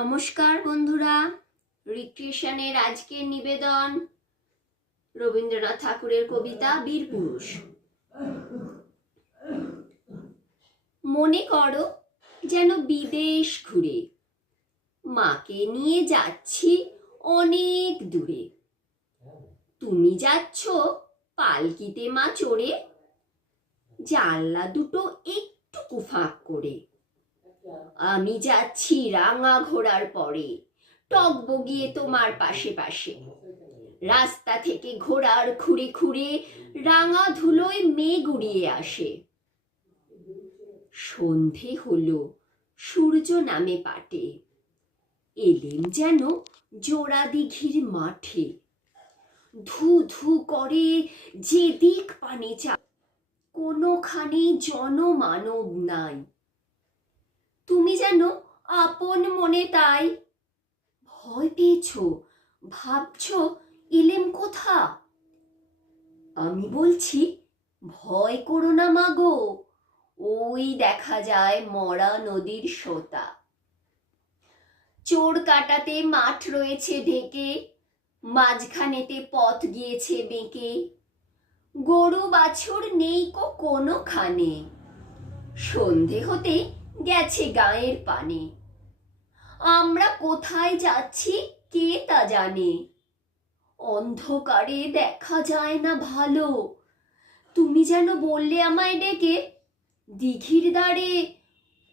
নমস্কার বন্ধুরা, রিক্রিয়েশনের আজকের নিবেদন রবীন্দ্রনাথ ঠাকুরের কবিতা বীরপুরুষ। মনে করো যেন বিদেশ ঘুরে মাকে নিয়ে যাচ্ছি অনেক দূরে। তুমি যাচ্ছ পালকিতে মা চড়ে, জানলা দুটো একটু ফাঁক করে। আমি যাচ্ছি রাঙা ঘোড়ার পরে, টগবগিয়ে তোমার পাশে পাশে। রাস্তা থেকে ঘোড়ার খুঁড়ে খুঁড়ে রাঙা ধুলোয় মেঘ উড়িয়ে আসে। সন্ধে হলো, সূর্য নামে পাটে, এলেম যেন জোড়া দিঘির মাঠে। ধু ধু করে যেদিক পানে চা, কোনোখানে জনমানব নাই। তুমি যেন আপন মনে তাই ভয় পেয়েছ, ভাবছ এলেম কোথা। আমি বলছি ভয় করো না মাগো, ওই দেখা যায় মরা নদীর সোতা। চোর কাটাতে মাঠ রয়েছে ঢেকে, মাঝখানেতে পথ গিয়েছে বেঁকে। গরু বাছুর নেই কোনোখানে, সন্ধে হতে গেছে গায়ের পানে। আমরা কোথায় যাচ্ছি কে তা জানে, অন্ধকারে দেখা যায় না ভালো। তুমি যেন বললে আমায় ডেকে, দিঘির ধারে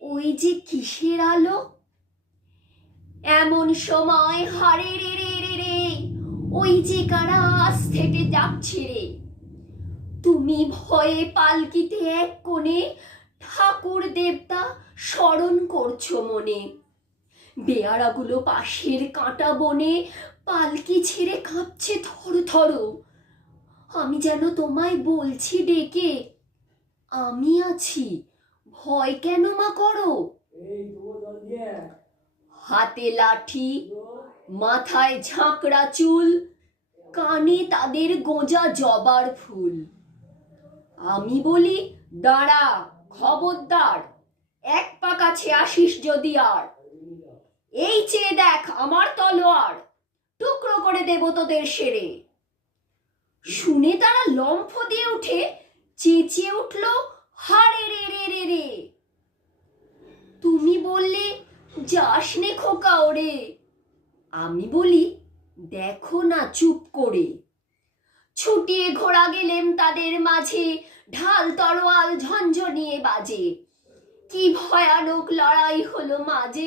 ওই যে কিসের আলো। এমন সময় হারে রে রে রে রে, ওই যে কারা আস্তেটে যাচ্ছে রে। তুমি ভয়ে পালকিতে এক কোণে ঠাকুর দেবতা স্মরণ করছো মনে। বেয়ারাগুলো পাশের কাঁটা বনে পালকি ছেড়ে কাঁপছে থর থর। আমি যেন তোমায় বলছি ডেকে, আমি আছি, ভয় কেন মা করো। হাতে লাঠি, মাথায় ঝাঁকড়া চুল, কানে তাদের গোঁজা জবার ফুল। আমি বলি দাঁড়া, খবরদার, এক পা কাছে আসিস যদি আর। এই চেয়ে দেখ আমার তলোয়ার, টুকরো করে দেব তোদের সেরে। শুনে তারা লম্ফ দিয়ে উঠে চেঁচিয়ে উঠল হারে রে রে রে রে। তুমি বললে যাস নে খোকা ওরে। আমি বলি দেখো না চুপ করে। ছুটিয়ে ঘোড়া গেলেম তাদের মাঝে, ঢাল তরোয়াল ঝঞ্ঝনিয়ে বাজে। কি ভয়ানক লড়াই হলো মাঝে।